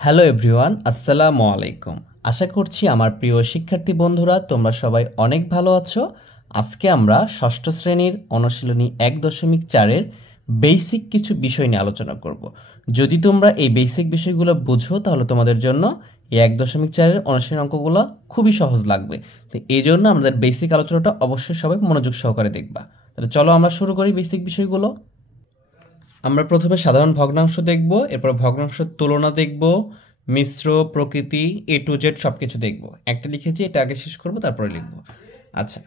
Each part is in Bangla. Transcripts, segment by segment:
হ্যালো এভরিওয়ান, আসসালামু আলাইকুম। আশা করছি আমার প্রিয় শিক্ষার্থী বন্ধুরা তোমরা সবাই অনেক ভালো আছো। আজকে আমরা ষষ্ঠ শ্রেণীর অনুশীলনী 1.4-এর বেসিক কিছু বিষয় নিয়ে আলোচনা করব। যদি তোমরা এই বেসিক বিষয়গুলো বুঝো তাহলে তোমাদের জন্য এই 1.4-এর অনুশীলনী অঙ্কগুলো খুবই সহজ লাগবে। তো এই জন্য আমাদের বেসিক আলোচনাটা অবশ্যই সবাই মনোযোগ সহকারে দেখবা। তাহলে চলো আমরা শুরু করি বেসিক বিষয়গুলো। আমরা প্রথমে সাধারণ ভগ্নাংশ দেখব, এরপর ভগ্নাংশের তুলনা দেখব, মিশ্র, প্রকৃতি, এ টু জেড সব কিছু দেখব। একটা লিখেছি, এটা আগে শেষ করব, তারপরে লিখব। আচ্ছা,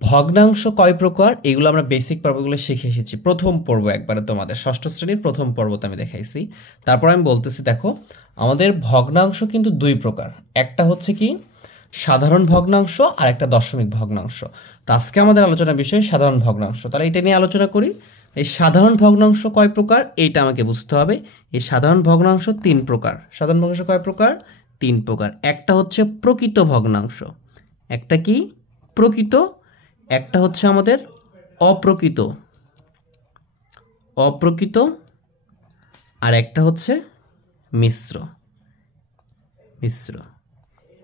ভগ্নাংশ কয় প্রকার এগুলো আমরা বেসিক পর্বগুলো শিখে এসেছি। প্রথম পর্ব একবারে তোমাদের ষষ্ঠ শ্রেণীর প্রথম পর্বতে আমি দেখাইছি। তারপর আমি বলতেছি, দেখো আমাদের ভগ্নাংশ কিন্তু দুই প্রকার। একটা হচ্ছে কি সাধারণ ভগ্নাংশ আর একটা দশমিক ভগ্নাংশ। তো আজকে আমাদের আলোচনার বিষয় সাধারণ ভগ্নাংশ। তাহলে এটা নিয়ে আলোচনা করি। এই সাধারণ ভগ্নাংশ কয় প্রকার এইটা আমাকে বুঝতে হবে। এই সাধারণ ভগ্নাংশ তিন প্রকার। সাধারণ ভগ্নাংশ কয় প্রকার? তিন প্রকার। একটা হচ্ছে প্রকৃত ভগ্নাংশ, একটা কি প্রকৃত, একটা হচ্ছে আমাদের অপ্রকৃত, অপ্রকৃত, আর একটা হচ্ছে মিশ্র, মিশ্র।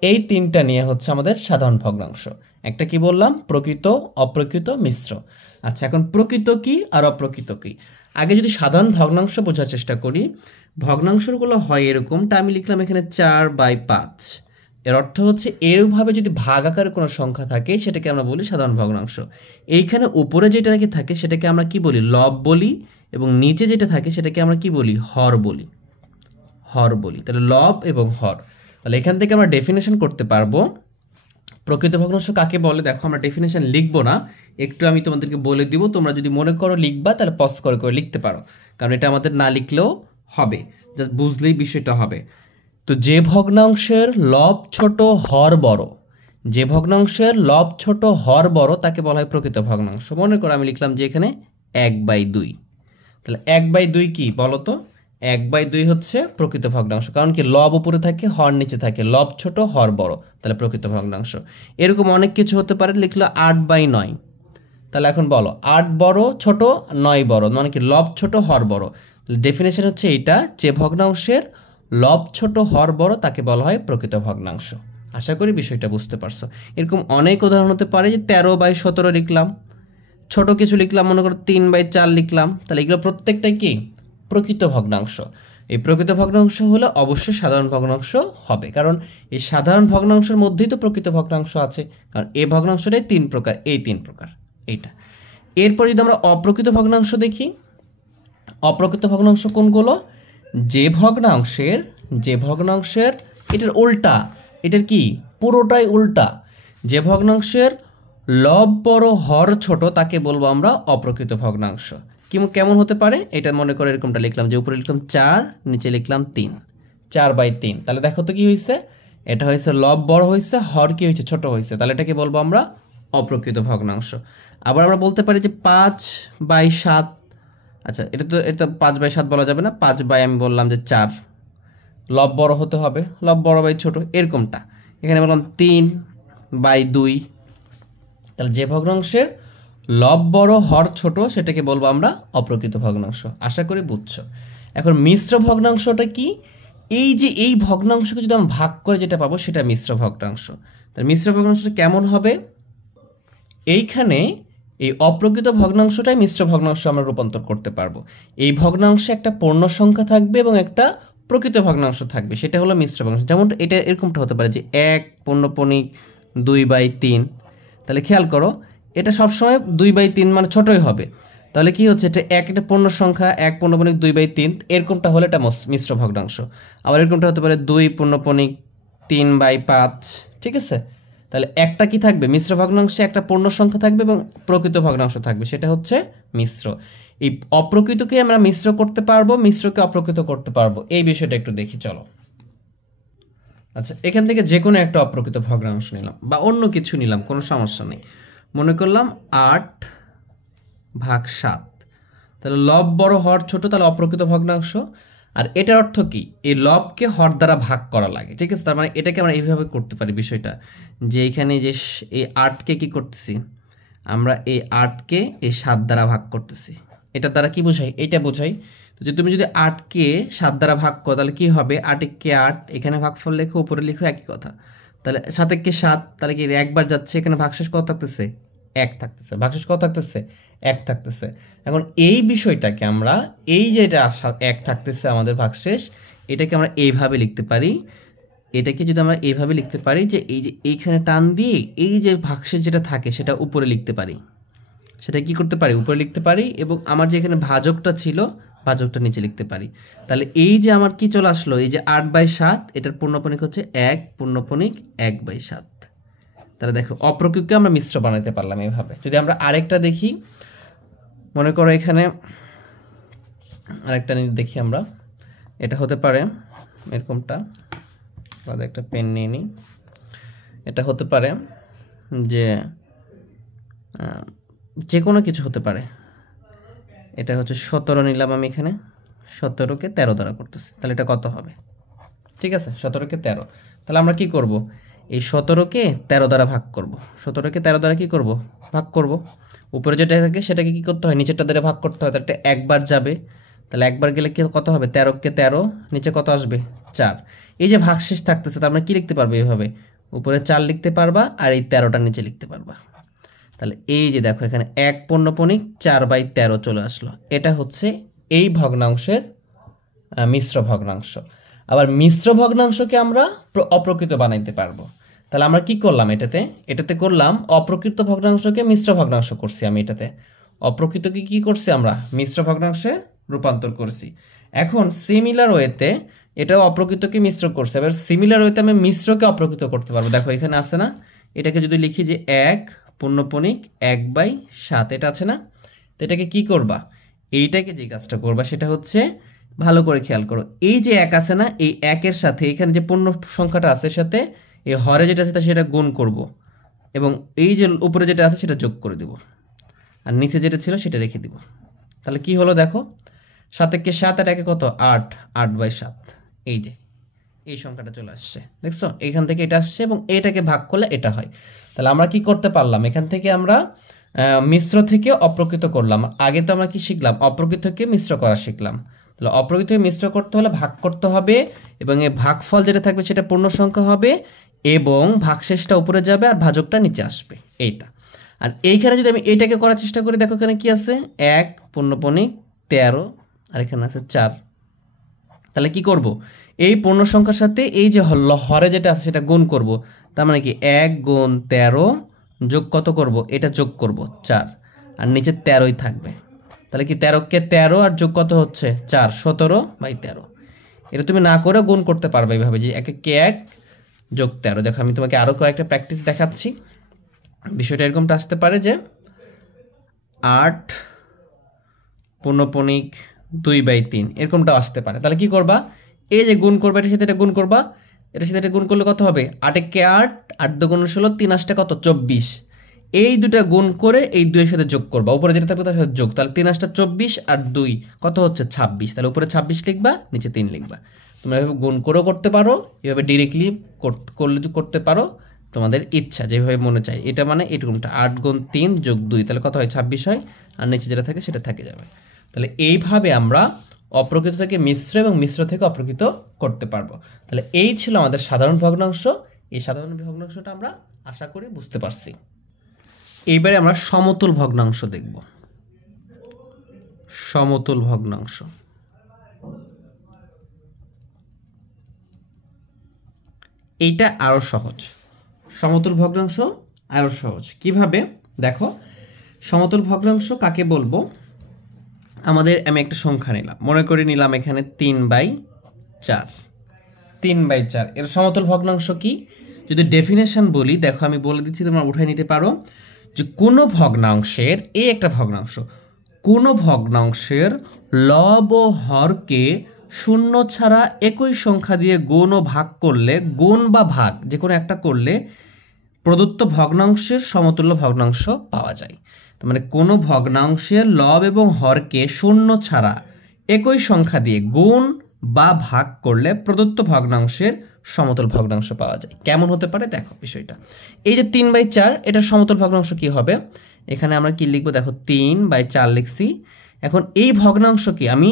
এই তিনটা নিয়ে হচ্ছে আমাদের সাধারণ ভগ্নাংশ। একটা কি বললাম? প্রকৃত, অপ্রকৃত, মিশ্র। আচ্ছা, এখন প্রকৃত কি আর অপ্রকৃত কি? আগে যদি সাধারণ ভগ্নাংশ বোঝার চেষ্টা করি, ভগ্নাংশগুলো হয় এরকমটা আমি লিখলাম এখানে 4/5। এর অর্থ হচ্ছে এরভাবে যদি ভাগ আকারে কোনো সংখ্যা থাকে সেটাকে আমরা বলি সাধারণ ভগ্নাংশ। এইখানে উপরে যেটা থাকে সেটাকে আমরা কি বলি? লব বলি, এবং নিচে যেটা থাকে সেটাকে আমরা কি বলি? হর বলি, হর বলি। তাহলে লব এবং হর। তাহলে এখান থেকে আমরা ডেফিনেশন করতে পারবো প্রকৃত ভগ্নাংশ কাকে বলে। দেখো, আমরা ডেফিনেশন লিখবো না, একটু আমি তোমাদেরকে বলে দিব। তোমরা যদি মনে করো লিখবা তাহলে পজ করে করে লিখতে পারো, কারণ এটা আমাদের না লিখলেও হবে, জাস্ট বুঝলেই বিষয়টা হবে। তো যে ভগ্নাংশের লব ছোট হর বড়, যে ভগ্নাংশের লব ছোট হর বড় তাকে বলা হয় প্রকৃত ভগ্নাংশ। মনে করো আমি লিখলাম যে এখানে 1/2। তাহলে 1/2 কি বলো তো? 1/2 হচ্ছে প্রকৃত ভগ্নাংশ, কারণ কি লব উপরে থাকে হর নিচে থাকে, লব ছোট হর বড়, তাহলে প্রকৃত ভগ্নাংশ। এরকম অনেক কিছু হতে পারে। লিখলো 8/9। তাহলে এখন বলো 8 বড় ছোট 9 বড়, মানে কি লব ছোট হর বড়। ডেফিনেশন হচ্ছে এইটা, যে ভগ্নাংশের লব ছোট হর বড় তাকে বলা হয় প্রকৃত ভগ্নাংশ। আশা করি বিষয়টা বুঝতে পারছো। এরকম অনেক উদাহরণ হতে পারে, যে 13/17 লিখলাম, ছোট কিছু লিখলাম, মনে করো 3/4 লিখলাম। তাহলে এগুলো প্রত্যেকটাই কি প্রকৃত ভগ্নাংশ। এই প্রকৃত ভগ্নাংশ হলে অবশ্যই সাধারণ ভগ্নাংশ হবে, কারণ এই সাধারণ ভগ্নাংশের মধ্যেই তো প্রকৃত ভগ্নাংশ আছে, কারণ এই ভগ্নাংশটাই তিন প্রকার, এই তিন প্রকার এইটা। এরপর যদি আমরা অপ্রকৃত ভগ্নাংশ দেখি, অপ্রকৃত ভগ্নাংশ কোনগুলো? যে ভগ্নাংশের, যে ভগ্নাংশের এটার উল্টা, এটার কি পুরোটাই উল্টা। যে ভগ্নাংশের লব বড় হর ছোট তাকে বলবো আমরা অপ্রকৃত ভগ্নাংশ। কেমন হতে পারে? এটা মনে করে এরকমটা লিখলাম, যে উপরে লিখলাম 4, নিচে লিখলাম 3, 4/3। তাহলে দেখো তো কি হয়েছে, এটা হয়েছে লব বড় হয়েছে, হর কি হয়েছে? ছোট হয়েছে। তাহলে এটাকে বলবো আমরা অপ্রকৃত ভগ্নাংশ। আবার আমরা বলতে পারি যে 5/7। আচ্ছা, এটা 5/7 বলা যাবে না, 5 আমি বললাম যে 4, লব বড় হতে হবে, লব বড় বাই ছোট, এরকমটা। এখানে বললাম 3/2। তাহলে যে ভগ্নাংশের লব বড় হর ছোট সেটাকে বলবো আমরা অপ্রকৃত ভগ্নাংশ। আশা করি বুঝছো। এখন মিশ্র ভগ্নাংশটা কি? এই যে এই ভগ্নাংশকে যদি আমরা ভাগ করে যেটা পাবো সেটা মিশ্র ভগ্নাংশ। তাহলে মিশ্র ভগ্নাংশটা কেমন হবে? এইখানে এই অপ্রকৃত ভগ্নাংশটাই মিশ্র ভগ্নাংশ আমরা রূপান্তর করতে পারবো। এই ভগ্নাংশে একটা পূর্ণ সংখ্যা থাকবে এবং একটা প্রকৃত ভগ্নাংশ থাকবে, সেটা হলো মিশ্র ভগ্নাংশ। যেমন এটা এরকমটা হতে পারে যে 1/2/3। তাহলে খেয়াল করো, এটা সবসময় 2/3 মানে ছোটই হবে। তাহলে কি হচ্ছে, এটা একটা পূর্ণ সংখ্যা, 1/2/3, এরকমটা হলে এটা মিশ্র ভগ্নাংশ। আবার এরকমটা হতে পারে 2/3/5। ঠিক আছে? তাহলে একটা কি থাকবে? মিশ্র ভগ্নাংশে একটা পূর্ণ সংখ্যা থাকবে এবং প্রকৃত ভগ্নাংশ থাকবে, সেটা হচ্ছে মিশ্র। এই অপ্রকৃতকে আমরা মিশ্র করতে পারবো, মিশ্রকে অপ্রকৃত করতে পারবো, এই বিষয়টা একটু দেখি চলো। আচ্ছা, এখান থেকে যে কোনো একটা অপ্রকৃত ভগ্নাংশ নিলাম বা অন্য কিছু নিলাম, কোনো সমস্যা নেই। মনে করলাম 8/7। তাহলে লব বড় হর ছোট, তাহলে অপ্রকৃত ভগ্নাংশ। আর এটার অর্থ কি? এই লবকে হর দ্বারা ভাগ করা লাগে। ঠিক আছে? তার মানে এটাকে আমরা এইভাবে করতে পারি বিষয়টা, যে এখানে যে এই 8কে কি করতেছি আমরা, এই 8কে এই 7 দ্বারা ভাগ করতেছি। এটা দ্বারা কি বোঝাই? এটা বোঝাই। তো যে তুমি যদি 8কে 7 দ্বারা ভাগ করো তাহলে কি হবে, 8 8, এখানে ভাগফল লেখো, উপরে লিখো, একই কথা। তাহলে 7 7, তাহলে কি একবার যাচ্ছে, এখানে ভাগশেষ কত থাকতেছে, 1 থাকতেছে। ভাগশেষ কত থাকতেছে, 1 থাকতেছে। এখন এই বিষয়টাকে আমরা, এই যে এটা 1 থাকতেছে আমাদের ভাগশেষ, এটাকে আমরা এইভাবে লিখতে পারি। এটাকে যদি আমরা এইভাবে লিখতে পারি যে এই যে এইখানে টান দিয়ে এই যে ভাগশেষ যেটা থাকে সেটা উপরে লিখতে পারি, সেটা কি করতে পারি, উপরে লিখতে পারি। এবং আমার যে এখানে ভাজকটা ছিল, ভাজকটা নিচে লিখতে পারি। তাহলে এই যে আমার কি চলে আসলো, এই যে 8/7, এটার পূর্ণপণিক হচ্ছে 1 পূর্ণপণিক 1/7। তাহলে দেখো অপ্রকৃতকে আমরা মিশ্র বানাতে পারলাম এইভাবে। যদি আমরা আরেকটা দেখি, মনে করো এখানে আরেকটা দেখি আমরা, এটা হতে পারে এরকমটা, একটা পেন নিয়ে নিই। এটা হতে পারে যে কোনো কিছু হতে পারে। এটা হচ্ছে 17 নিলাম আমি, এখানে 17কে 13 দ্বারা করতেছি, তাহলে এটা কত হবে, ঠিক আছে, 17কে 13। তাহলে আমরা কি করব, এই 17কে 13 দ্বারা ভাগ করব। 17কে 13 দ্বারা কি করব, ভাগ করব। উপরে যেটা থাকে সেটাকে কি করতে হয়, নিচেরটা দ্বারা ভাগ করতে হয়। তাহলে এটা একবার যাবে, তাহলে একবার গেলে কি কত হবে, 13কে 13, নিচে কত আসবে, 4। এই যে ভাগশেষ থাকতেছে, তার মানে কি লিখতে পারবে, এইভাবে উপরে 4 লিখতে পারবা, আর এই 13টা নিচে লিখতে পারবা। তাহলে এই যে দেখো এখানে 1 পূর্ণপণিক 4/13 চলে আসলো। এটা হচ্ছে এই ভগ্নাংশের মিশ্র ভগ্নাংশ। আবার মিশ্র ভগ্নাংশকে আমরা অপ্রকৃত বানাইতে পারবো। তাহলে আমরা কি করলাম, এটাতে করলাম অপ্রকৃত ভগ্নাংশকে মিশ্র ভগ্নাংশ করছি। আমি এটাতে অপ্রকৃতকে কি করছি, আমরা মিশ্র ভগ্নাংশে রূপান্তর করছি। এখন সিমিলার ওয়েতে এটাও অপ্রকৃতকে মিশ্র করছে। এবার সিমিলার ওয়েতে আমি মিশ্রকে অপ্রকৃত করতে পারবো। দেখো এখানে আছে না, এটাকে যদি লিখি যে 1 পূর্ণপণিক 1/7, এটা আছে না, তো এটাকে কি করবা, এইটাকে যে কাজটা করবা সেটা হচ্ছে, ভালো করে খেয়াল করো, এই যে 1 আছে না, এই 1-এর সাথে এখানে যে পূর্ণ সংখ্যাটা আছে এর সাথে এই হরে যেটা আছে সেটা গুণ করব, এবং এই যে উপরে যেটা আছে সেটা যোগ করে দেব, আর নিচে যেটা ছিল সেটা রেখে দিব। তাহলে কি হলো দেখো, 7-কে 7 আর 1-এ কত, 8, 8/7। এই যে এই সংখ্যাটা চলে আসছে, দেখছো, এখান থেকে এটা আসছে এবং এটাকে ভাগ করলে এটা হয়। তাহলে আমরা কি করতে পারলাম, এখান থেকে আমরা মিশ্র থেকে অপ্রকৃত করলাম। আগে তো আমরা কি শিখলাম, অপ্রকৃতকে মিশ্র করা শিখলাম। তাহলে অপ্রকৃতকে মিশ্র করতে হলে ভাগ করতে হবে, এবং এই ভাগফল যেটা থাকবে সেটা পূর্ণ সংখ্যা হবে, এবং ভাগশেষটা উপরে যাবে আর ভাজকটা নিচে আসবে, এইটা। আর এইখানে যদি আমি এইটাকে করার চেষ্টা করি, দেখো এখানে কি আছে, 1 পূর্ণপণিক 13, আর এখানে আছে 4। তাহলে কি করব, এই পূর্ণ সংখ্যার সাথে এই যে হরে যেটা আছে সেটা গুণ করব। তার মানে কি 1 গুণ 13 যোগ কত করব, এটা যোগ করব 4, আর নিচে 13ই থাকবে। তাহলে কি 13-কে 13 আর যোগ কত হচ্ছে 4, 17/13। এটা তুমি না করে গুণ করতে পারবে এইভাবে, যে 1-কে 1 যোগ 13। দেখো আমি তোমাকে আরও কয়েকটা প্র্যাকটিস দেখাচ্ছি। বিষয়টা এরকমটা আসতে পারে যে 8 পূর্ণপণিক 2/3, এরকমটা আসতে পারে। তাহলে কি করবা, এই যে গুণ করবা, এটার সাথে এটা গুণ করবা, এটার সাথে এটা গুণ করলে কত হবে, 8-কে 8, 8 2 16, 3 8 কত, 24। এই দুটা গুণ করে এই 2-এর সাথে যোগ করবা, উপরে যেটা থাকবে তার সাথে যোগ। তাহলে 3 8 24 আর 2 কত হচ্ছে 26। তাহলে উপরে 26 লিখবা, নিচে 3 লিখবা। তোমরা এভাবে গুণ করেও করতে পারো, এভাবে ডিরেক্টলি করতে পারো, তোমাদের ইচ্ছা যেভাবে মনে চায়। এটা মানে এরকমটা 8 গুণ 3 যোগ 2, তাহলে কত হয়, 26 হয়, আর নিচে যেটা থাকে সেটা থেকে যাবে। তাহলে এইভাবে আমরা অপ্রকৃত থেকে মিশ্র এবং মিশ্র থেকে অপ্রকৃত করতে পারবো। তাহলে এই ছিল আমাদের সাধারণ ভগ্নাংশ। এই সাধারণ ভগ্নাংশটা আমরা আশা করি বুঝতে পারছি। এইবারে আমরা সমতুল ভগ্নাংশ দেখব। সমতুল ভগ্নাংশ, এইটা আরো সহজ। সমতুল ভগ্নাংশ আরো সহজ কিভাবে, দেখো সমতুল ভগ্নাংশ কাকে বলবো, আমি একটা সংখ্যা নিলাম, মনে করে নিলাম এখানে 3/4। 3/4 এর সমতুল ভগ্নাংশ কি, যদি ডেফিনেশন বলি, দেখো আমি বলে দিচ্ছি, তোমরা উঠাই নিতে পারো, যে কোনো ভগ্নাংশের, এই একটা ভগ্নাংশ, কোনো ভগ্নাংশের লব ও হরকে শূন্য ছাড়া একই সংখ্যা দিয়ে গুণ ও ভাগ করলে, গুণ বা ভাগ যে কোনো একটা করলে প্রদত্ত ভগ্নাংশের সমতুল্য ভগ্নাংশ পাওয়া যায়। তার মানে কোনো ভগ্নাংশের লব এবং হরকে শূন্য ছাড়া একই সংখ্যা দিয়ে গুণ বা ভাগ করলে প্রদত্ত ভগ্নাংশের সমতুল ভগ্নাংশ পাওয়া যায়। কেমন হতে পারে দেখো বিষয়টা, এই যে 3/4, এটার সমতুল ভগ্নাংশ কি হবে, এখানে আমরা কি লিখবো, দেখো 3/4 লিখছি। এখন এই ভগ্নাংশকে আমি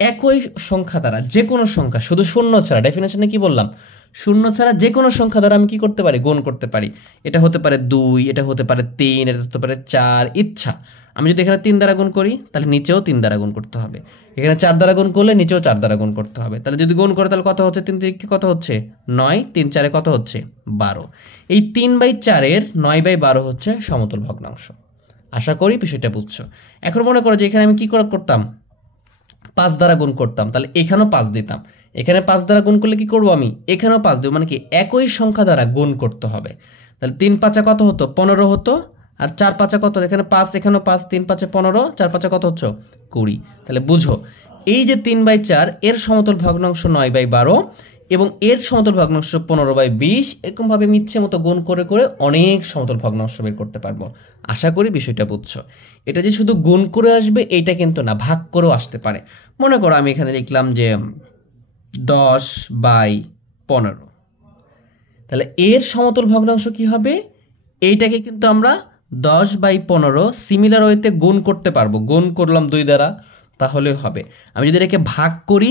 একই সংখ্যা দ্বারা যে কোনো সংখ্যা, শুধু শূন্য ছাড়া, ডেফিনেশনে কি বললাম, শূন্য ছাড়া যে কোনো সংখ্যা দ্বারা আমি কি করতে পারি, গুণ করতে পারি। এটা হতে পারে 2, এটা হতে পারে 3, এটা হতে পারে 4, ইচ্ছা। আমি যদি এখানে 3 দ্বারা গুণ করি তাহলে নিচেও 3 দ্বারা গুণ করতে হবে, এখানে 4 দ্বারা গুণ করলে নিচেও 4 দ্বারা গুণ করতে হবে। তাহলে যদি গুণ করে তাহলে কত হচ্ছে, 3 3 কত হচ্ছে 9, 3 4 কত হচ্ছে 12। এই 3/4 এর 9/12 হচ্ছে সমতুল ভগ্নাংশ। আশা করি বিষয়টা বুঝছো। এখন মনে করো যে এখানে আমি কি করতাম, 5 দ্বারা গুণ করতাম, তাহলে এখানেও 5 দিতাম। এখানে 5 দ্বারা গুণ করলে কি করবো আমি, এখানেও 5 দেবো, মানে কি একই সংখ্যা দ্বারা গুণ করতে হবে। তাহলে 3 5 কত হতো, 15 হতো। আর 4 5 কত, এখানে 5, এখানেও 5, 3 5 15, 4 5 কত হচ্ছে 20। তাহলে বুঝো এই যে 3/4 এর সমতুল ভগ্নাংশ 9/12 এবং এর সমতুল ভগ্নাংশ 15/20, এরকমভাবে মিচ্ছে মতো গুণ করে করে অনেক সমতুল ভগ্নাংশ বের করতে পারবো। আশা করি বিষয়টা বুঝছো। এটা যে শুধু গুণ করে আসবে এইটা কিন্তু না, ভাগ করেও আসতে পারে। মনে করো আমি এখানে লিখলাম যে 10/15, তাহলে এর সমতুল ভগ্নাংশ কি হবে, এইটাকে কিন্তু আমরা 10/15 সিমিলার ওয়েতে গুণ করতে পারবো। গুণ করলাম 2 দ্বারা, তাহলে হবে। আমি যদি এটাকে ভাগ করি,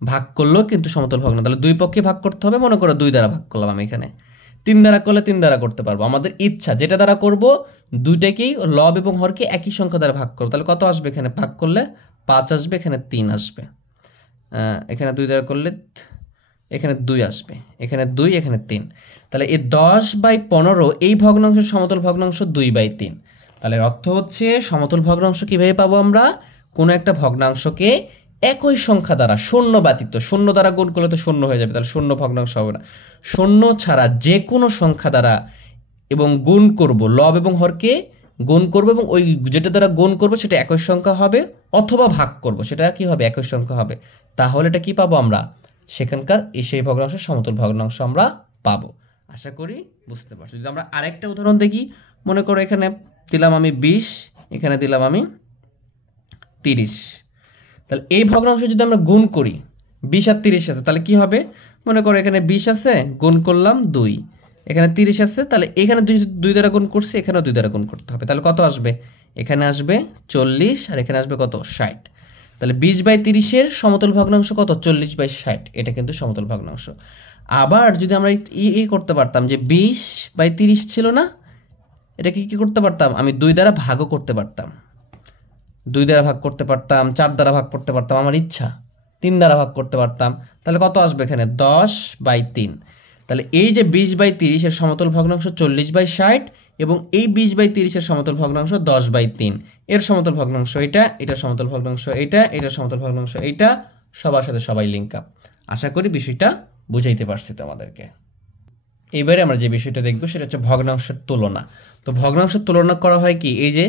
ভাগ করলেও কিন্তু সমতুল ভগ্নাংশ। তাহলে 2 পক্ষে ভাগ করতে হবে, মনে করো 2 দ্বারা ভাগ করলাম আমি এখানে, 3 দ্বারা করলে 3 দ্বারা করতে পারবো। আমাদের ইচ্ছা যেটা দ্বারা করব, দুইটাকেই লব এবং হরকে একই সংখ্যা দ্বারা ভাগ করবো। তাহলে কত আসবে, এখানে ভাগ করলে 5 আসবে, এখানে 3 আসবে, এখানে 2 দ্বারা করলে এখানে 2 আসবে, এখানে 2, এখানে 3। তাহলে এই 10/15 এই ভগ্নাংশের সমতুল ভগ্নাংশ 2/3। তাহলে অর্থ হচ্ছে সমতুল ভগ্নাংশ কিভাবে পাবো আমরা, কোনো একটা ভগ্নাংশকে একই সংখ্যা দ্বারা, শূন্য ব্যতীত, শূন্য দ্বারা গুণ করলে তো শূন্য হয়ে যাবে, তাহলে শূন্য ভগ্নাংশ হবে না। শূন্য ছাড়া যে কোনো সংখ্যা দ্বারা এবং গুণ করব, লব এবং হরকে গুণ করব, এবং ওই যেটা দ্বারা গুণ করব সেটা একই সংখ্যা হবে, অথবা ভাগ করব সেটা কি হবে, একই সংখ্যা হবে। তাহলে এটা কি পাবো আমরা, সেখানকার সেই ভগ্নাংশের সমতুল ভগ্নাংশ আমরা পাবো। আশা করি বুঝতে পারছো। যদি আমরা আরেকটা উদাহরণ দেখি, মনে করো এখানে দিলাম আমি 20, এখানে দিলাম আমি 30। তাহলে এই ভগ্নাংশ যদি আমরা গুণ করি, 20 আর 30 আছে, তাহলে কি হবে, মনে করো এখানে 20 আছে, গুণ করলাম 2, এখানে 30 আছে, তাহলে এখানে 2 দ্বারা গুণ করছি, এখানেও 2 দ্বারা গুণ করতে হবে। তাহলে কত আসবে, এখানে আসবে 40, আর এখানে আসবে কত 60। তাহলে 20/30 এর সমতুল ভগ্নাংশ কত, 40/60। এটা কিন্তু সমতুল ভগ্নাংশ। আবার যদি আমরা করতে পারতাম যে 20/30 ছিল না, এটাকে কি করতে পারতাম, আমি 2 দ্বারা ভাগও করতে পারতাম, 2 দ্বারা ভাগ করতে পারতাম, 4 দ্বারা ভাগ করতে পারতাম, আমার ইচ্ছা 3 দ্বারা ভাগ করতে পারতাম। তাহলে কত আসবে, এখানে 10/3। তাহলে এই যে 20/30 এর সমতুল ভগ্নাংশ 40/60, এবং এই 20/30 এর সমতুল ভগ্নাংশ 10/3। এর সমতুল ভগ্নাংশ এটা, এটার সমতুল ভগ্নাংশ এটা, এটার সমতুল ভগ্নাংশ এইটা, সবার সাথে সবাই লিঙ্ক আপ। আশা করি বিষয়টা বুঝাইতে পারছি তোমাদেরকে। এবারে আমরা যে বিষয়টা দেখবো সেটা হচ্ছে ভগ্নাংশের তুলনা। তো ভগ্নাংশের তুলনা করা হয় কি, এই যে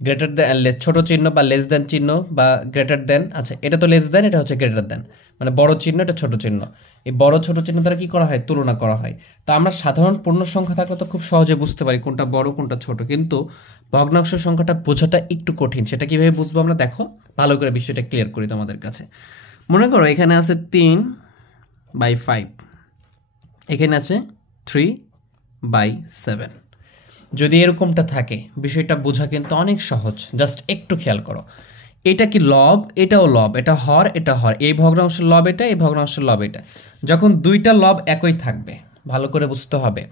গ্রেটার দেন, ছোট চিহ্ন বা লেস দেন চিহ্ন বা গ্রেটার দেন, আচ্ছা এটা তো লেস দেন, এটা হচ্ছে গ্রেটার দেন, মানে বড় চিহ্ন, এটা ছোট চিহ্ন। এই বড় ছোট চিহ্ন দ্বারা কি করা হয়, তুলনা করা হয়। তো আমরা সাধারণ পূর্ণ সংখ্যা থাকলে তো খুব সহজে বুঝতে পারি কোনটা বড় কোনটা ছোট, কিন্তু ভগ্নাংশ সংখ্যাটা বোঝাটা একটু কঠিন। সেটা কিভাবে বুঝবো আমরা, দেখো ভালো করে বিষয়টা ক্লিয়ার করি তোমাদের কাছে। মনে করো এখানে আছে 3/5, এখানে আছে 3/7। যদি এরকমটা থাকে, বিষয়টা বোঝা কিন্তু অনেক সহজ। জাস্ট একটু খেয়াল করো, এটা কি লব, এটাও লব, এটা হর, এটা হর, এই ভগ্নাংশের লব এটা, এই ভগ্নাংশের লব এটা। যখন দুইটা লব একই থাকবে, ভালো করে বুঝতে হবে,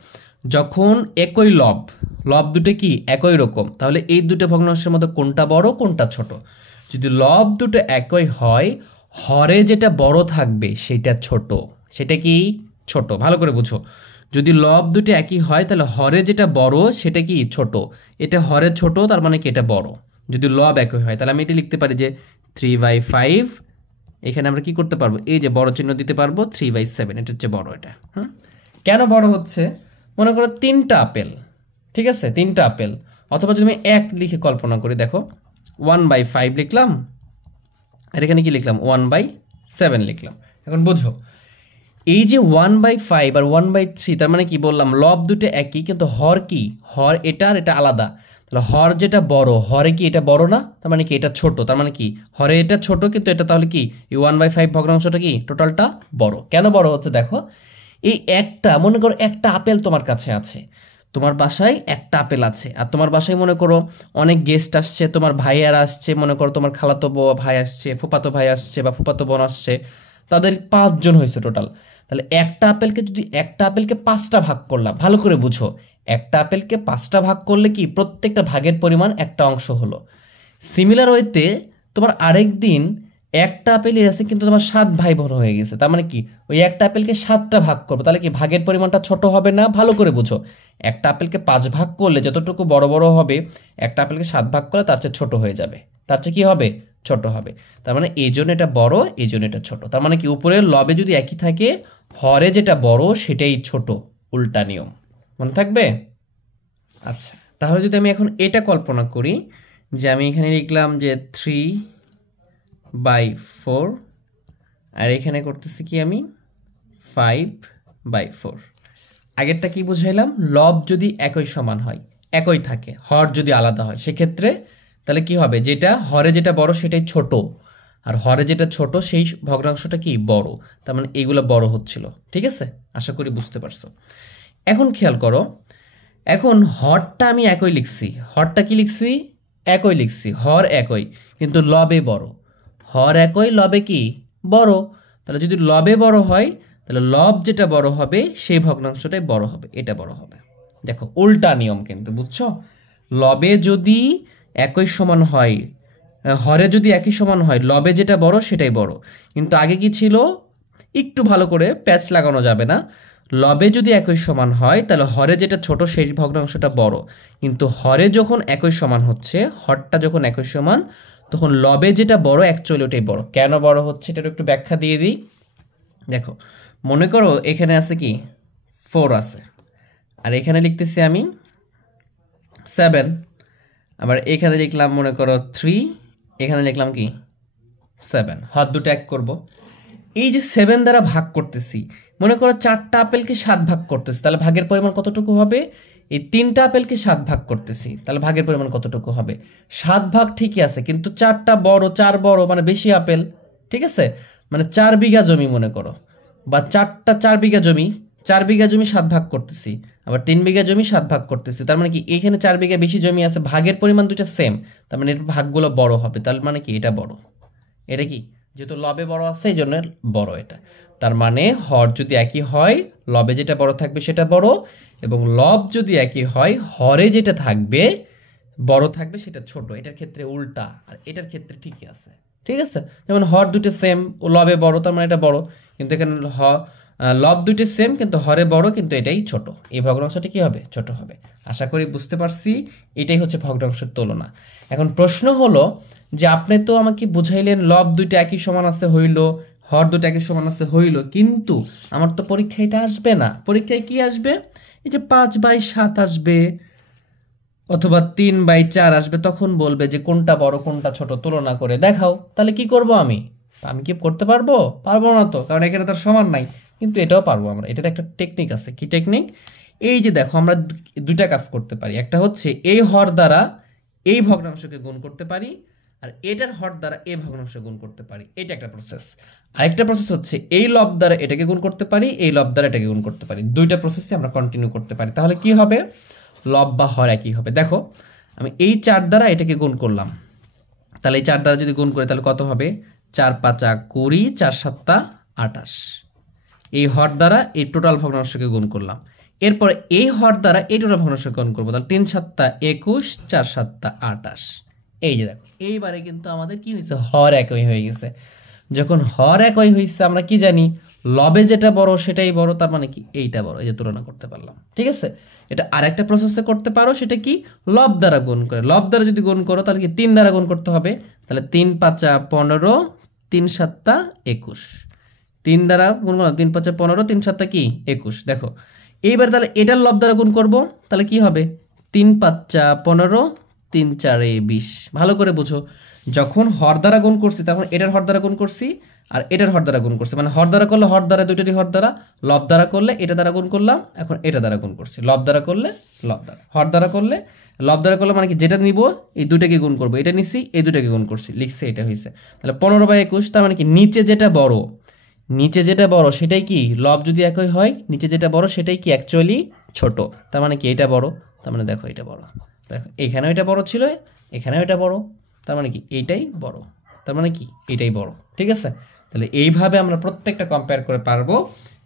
যখন একই লব, লব দুটো কি একই রকম, তাহলে এই দুটো ভগ্নাংশের মধ্যে কোনটা বড় কোনটা ছোট। যদি লব দুটো একই হয়, হরে যেটা বড় থাকবে সেটা ছোট, সেটা কি ছোট। ভালো করে বুঝো, যদি লব দুটো একই হয় তাহলে হরে যেটা বড় সেটা কি ছোট, এটা হরে ছোট, তার মানে কি এটা বড়। যদি লব একই হয় তাহলে আমি এটা লিখতে পারি যে 3/5, এখানে আমরা কি করতে পারবো, এই যে বড় চিহ্ন দিতে পারবো, 3/7, এটা হচ্ছে বড়। এটা কেন বড় হচ্ছে, মনে করো 3টা আপেল, ঠিক আছে, 3টা আপেল, অথবা যদি আমি 1 লিখে কল্পনা করি, দেখো 1/5 লিখলাম, আর এখানে কি লিখলাম 1/7 লিখলাম। এখন বুঝো, এই যে 1/5 আর 1/3, তার মানে কি বললাম, লব দুটো একই, কিন্তু হর কি, হর এটা আর এটা আলাদা। তাহলে হর যেটা বড়, হরে কি এটা বড় না, তার মানে কি এটা ছোট, তার মানে কি হরে এটা ছোট, কিন্তু এটা তাহলে কি এই 1/5 ভগ্নাংশটা কি টোটালটা বড়। কেন বড় হচ্ছে দেখো, এই একটা, মনে করো একটা আপেল তোমার কাছে আছে, তোমার বাসায় একটা আপেল আছে, আর তোমার বাসায় মনে করো অনেক গেস্ট আসছে, তোমার ভাইয়ারা আসছে, মনে করো তোমার খালাতো ভাই আসছে, ফুফাতো ভাই আসছে বা ফুফাতো বোন আসছে, তাদের 5 জন হয়েছে টোটাল। তাহলে একটা আপেলকে 5টা ভাগ করলাম, ভালো করে বুঝো, একটা আপেলকে 5টা ভাগ করলে কি প্রত্যেকটা ভাগের পরিমাণ একটা অংশ হলো। সিমিলার ওয়েতে তোমার আরেক দিন একটা আপেলই আছে কিন্তু তোমার 7 ভাই বোন হয়ে গেছে, তার মানে কি ওই একটা আপেলকে 7টা ভাগ করবো, তাহলে কি ভাগের পরিমাণটা ছোট হবে না? ভালো করে বুঝো, একটা আপেলকে 5 ভাগ করলে যতটুকু বড় বড় হবে, একটা আপেলকে 7 ভাগ করলে তার চেয়ে ছোট হয়ে যাবে, তার চেয়ে কি হবে? ছোট হবে। তার মানে এই জন্য এটা বড়, এই জন্য এটা ছোট। তার মানে কি উপরের লবে যদি একই থাকে, হরে যেটা বড় সেটাই ছোট, উল্টা নিয়ম, মনে থাকবে? আচ্ছা, তাহলে যদি আমি এখন এটা কল্পনা করি যে আমি এখানে লিখলাম যে 3/4, আর এখানে করতেছি কি আমি 5/4। আগেরটা কি বুঝাইলাম? লব যদি একই সমান হয়, একই থাকে, হর যদি আলাদা হয়, সেক্ষেত্রে তাহলে কি হবে? যেটা হরে যেটা বড় সেটাই ছোট, আর হরে যেটা ছোট সেই ভগ্নাংশটা কি বড়। তার মানে এইগুলো বড় হচ্ছিল। ঠিক আছে, আশা করি বুঝতে পারছো। এখন খেয়াল করো, এখন হরটা আমি একই লিখছি, হরটা কি লিখছি? একই লিখছি, হর একই, কিন্তু লবে বড়। হর একই, লবে কি বড়। তাহলে যদি লবে বড় হয়, তাহলে লব যেটা বড় হবে সেই ভগ্নাংশটাই বড় হবে, এটা বড় হবে। দেখো উল্টা নিয়ম কিন্তু, বুঝছো? লবে যদি একই সমান হয়, হরে যদি একই সমান হয়, লবে যেটা বড় সেটাই বড়। কিন্তু আগে কি ছিল, একটু ভালো করে প্যাচ লাগানো যাবে না। লবে যদি একই সমান হয়, তাহলে হরে যেটা ছোট সেই ভগ্নাংশটা বড়, কিন্তু হরে যখন একই সমান হচ্ছে, হরটা যখন একই সমান, তখন লবে যেটা বড় অ্যাকচুয়ালি ওটাই বড়। কেন বড় হচ্ছে এটার একটু ব্যাখ্যা দিয়ে দিই। দেখো, মনে করো এখানে আছে কি 4 আছে, আর এখানে লিখতেছি আমি 7, আবার এখানে লিখলাম মনে করো 3, এখানে লিখলাম কি 7, হাত দুটো এক করব। এই যে 7 দ্বারা ভাগ করতেছি, মনে করো 4টা আপেলকে 7 ভাগ করতেছি, তাহলে ভাগের পরিমাণ কতটুকু হবে? এই 3টা আপেলকে 7 ভাগ করতেছি, তাহলে ভাগের পরিমাণ কতটুকু হবে? 7 ভাগ ঠিকই আছে, কিন্তু 4টা বড়, 4 বড় মানে বেশি আপেল। ঠিক আছে, মানে 4 বিঘা জমি মনে করো, বা 4 বিঘা জমি, 4 বিঘা জমি 7 ভাগ করতেছি, আবার 3 বিঘা জমি 7 ভাগ করতেছি। তার মানে কি এখানে 4 বিঘা বেশি জমি আছে, ভাগের পরিমাণ দুইটা সেম, তার মানে এর ভাগগুলো বড় হবে। তার মানে কি এটা বড়, এটা কি যেহেতু লবে বড় আছে এই জন্য বড় এটা। তার মানে হর যদি একই হয়, লবে যেটা বড় থাকবে সেটা বড়, এবং লব যদি একই হয়, হরে যেটা থাকবে বড় থাকবে সেটা ছোট। এটার ক্ষেত্রে উল্টা, আর এটার ক্ষেত্রে ঠিকই আছে। ঠিক আছে, যেমন হর দুটো সেম, ও লবে বড়, তার মানে এটা বড়, কিন্তু এখানে লব দুটো সেম কিন্তু হরে বড়, কিন্তু এটাই ছোট। এই ভগ্নাংশটি কি হবে? ছোট হবে। আশা করি বুঝতে পারছি, এটাই হচ্ছে ভগ্নাংশের তুলনা। এখন প্রশ্ন হলো যে আপনি তো আমাকে বুঝাইলেন লব দুইটা একই সমান আছে হইল, হর দুটো একই সমান আছে হইল, কিন্তু আমার তো পরীক্ষায় এটা আসবে না। পরীক্ষায় কি আসবে? এই যে 5/7 আসবে, অথবা 3/4 আসবে, তখন বলবে যে কোনটা বড় কোনটা ছোট তুলনা করে দেখাও। তাহলে কি করব আমি? আমি কি করতে পারবো? পারবো না তো, কারণ এখানে তার সমান নাই। কিন্তু এটাও পারবো আমরা, এটার একটা টেকনিক আছে। কি টেকনিক? এই যে দেখো, আমরা দুইটা কাজ করতে পারি। একটা হচ্ছে এই হর দ্বারা এই ভগ্নাংশকে গুণ করতে পারি, আর এটার হর দ্বারা এই ভগ্নাংশ গুণ করতে পারি, এটা একটা প্রসেস। আরেকটা প্রসেস হচ্ছে এই লব দ্বারা এটাকে গুণ করতে পারি, এই লব দ্বারা এটাকে গুণ করতে পারি। দুইটা প্রসেসই আমরা কন্টিনিউ করতে পারি। তাহলে কি হবে? লব বা হর একই হবে। দেখো, আমি এই 4 দ্বারা এটাকে গুণ করলাম, তাহলে এই 4 দ্বারা যদি গুণ করি তাহলে কত হবে? 4×5 20, 4×7 28। এই হর দ্বারা এই টোটাল ভগ্নাংশকে গুণ করলাম, এরপরে এই হর দ্বারা এই টোটাল ভগ্নাংশকে গুণ করবো, তাহলে 3×7 21, 4×7 28। এই যে দেখো, এইবারে কিন্তু আমাদের কি হয়েছে? হর একই হয়ে গেছে। যখন হর একই হয়েছে, আমরা কি জানি? লবে যেটা বড় সেটাই বড়, তার মানে কি এইটা বড়, এই যে তুলনা করতে পারলাম। ঠিক আছে, এটা আরেকটা প্রসেসে করতে পারো, সেটা কি? লব দ্বারা গুণ করে। লব দ্বারা যদি গুণ করো তাহলে কি 3 দ্বারা গুণ করতে হবে, তাহলে 3×5 15, 3×7 21। 3 দ্বারা গুণ করলাম, 3×5 15, 3×7 কি 21। দেখো এইবার তাহলে এটার লব দ্বারা গুণ করব, তাহলে কি হবে? 3×5 15, 3×4 20। ভালো করে বুঝো, যখন হর দ্বারা গুণ করছি তখন এটার হর দ্বারা গুণ করছি, আর এটার হর দ্বারা গুণ করছি। মানে হর দ্বারা করলে হর দ্বারা, দুইটারই হর দ্বারা। লব দ্বারা করলে এটা দ্বারা গুণ করলাম, এখন এটা দ্বারা গুণ করছি। লব দ্বারা করলে লব দ্বারা, হর দ্বারা করলে লব দ্বারা করলে, মানে কি যেটা নিব এই দুটাকে গুণ করবো, এটা নিছি এই দুটাকে গুণ করছি, লিখছে এটা হয়েছে। তাহলে 15/21, তার মানে কি নিচে যেটা বড়, সেটাই কি লব যদি একই হয়, নিচে যেটা বড় সেটাই কি অ্যাকচুয়ালি ছোট, তার মানে কি এটা বড়, তার মানে দেখো এটা বড়, দেখো এখানেও এটা বড় ছিল, এখানেও এটা বড়, তার মানে কি এইটাই বড়, তার মানে কি এটাই বড়। ঠিক আছে, তাহলে এইভাবে আমরা প্রত্যেকটা কম্পেয়ার করে পারবো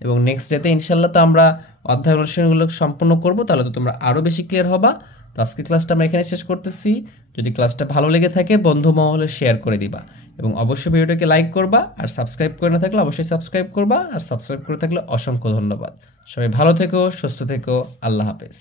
এবং নেক্সট ডেতে ইনশাল্লাহ তো আমরা অধ্যায় অনুশীলনগুলো সম্পূর্ণ করব, তাহলে তো তোমরা আরও বেশি ক্লিয়ার হবা। তো আজকে ক্লাসটা আমরা এখানে শেষ করতেছি। যদি ক্লাসটা ভালো লেগে থাকে বন্ধু মহলে শেয়ার করে দিবা এবং অবশ্যই ভিডিওটাকে লাইক করবা, আর সাবস্ক্রাইব করে না থাকলে অবশ্যই সাবস্ক্রাইব করবা, আর সাবস্ক্রাইব করে থাকলে অসংখ্য ধন্যবাদ। সবাই ভালো থেকো, সুস্থ থেকো, আল্লাহ হাফেজ।